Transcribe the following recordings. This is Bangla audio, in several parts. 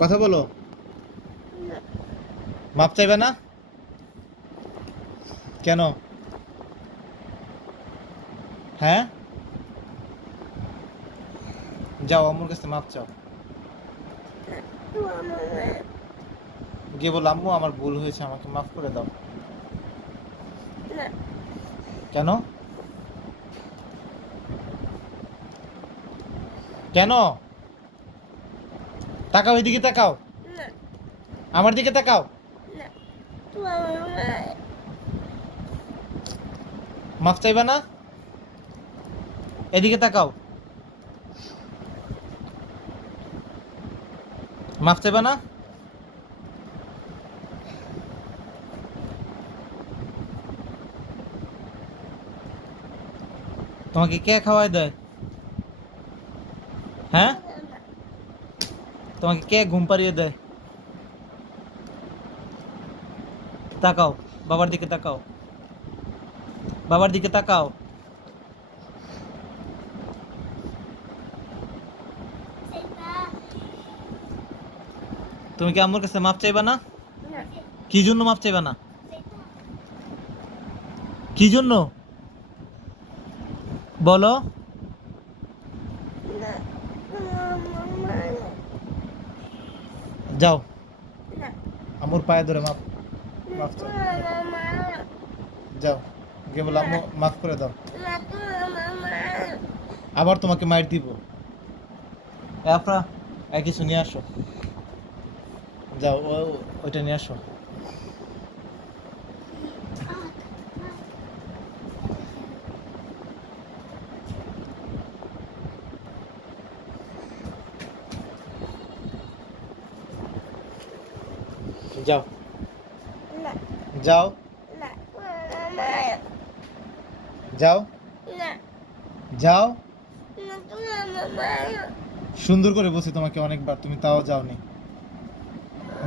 কথা বলো। মাপ চাইবে না? কেন? হ্যাঁ, যাও আম্মুর কাছে মাপ চাও। গিয়ে বলো আম্মু আমার ভুল হয়েছে, আমাকে মাফ করে দাও। কেন? কেন? তাকাও, এদিকে তাকাও, আমার দিকে তাকাও। মাফ চাইবা না? এদিকে তাকাও। মাফ চাইবা না? তোমাকে কে খাওয়ায় দেয়? হ্যাঁ, তোমাকে কে ঘুম পাড়িয়ে দেয়? তাকাও, বাবার দিকে তাকাও, বাবার দিকে তাকাও। তুমি কি আম্মুর কাছে মাপ চাইবা না? কি জন্য মাপ চাইবা না? কি জন্য বলো? যাও আম্মুর পায়ে ধরে মাপ মাফ চাও। যাও গিয়ে বলো আম্মু মাফ করে দাও। আবার তোমাকে মাইর দিব। আফরা, কিছু নিয়ে আসো। যাও ওইটা নিয়ে আসো। যাও যাও যাও যাও। সুন্দর করে বলছি তোমাকে অনেকবার, তুমি তাও যাওনি।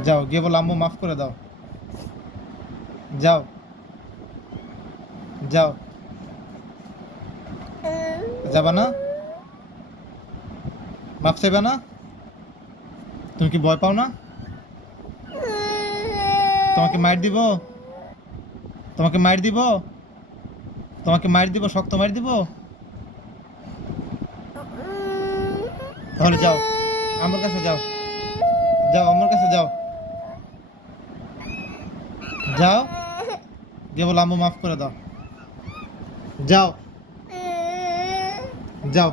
যাও গিয়ে বলো আম্মু মাফ করে দাও। যাও যাও। যাবা না? মাফ চাইবা না? তুমি কি ভয় পাও না? তোমাকে মাইর দিব? তোমাকে মাইর দিব? তোমাকে মাইর দিব, শক্ত মাইর দিব? তাহলে যাও আমার কাছে যাও। যাও আমার কাছে যাও। যাও গিয়ে বলো আম্মু মাফ করে দাও। যাও যাও।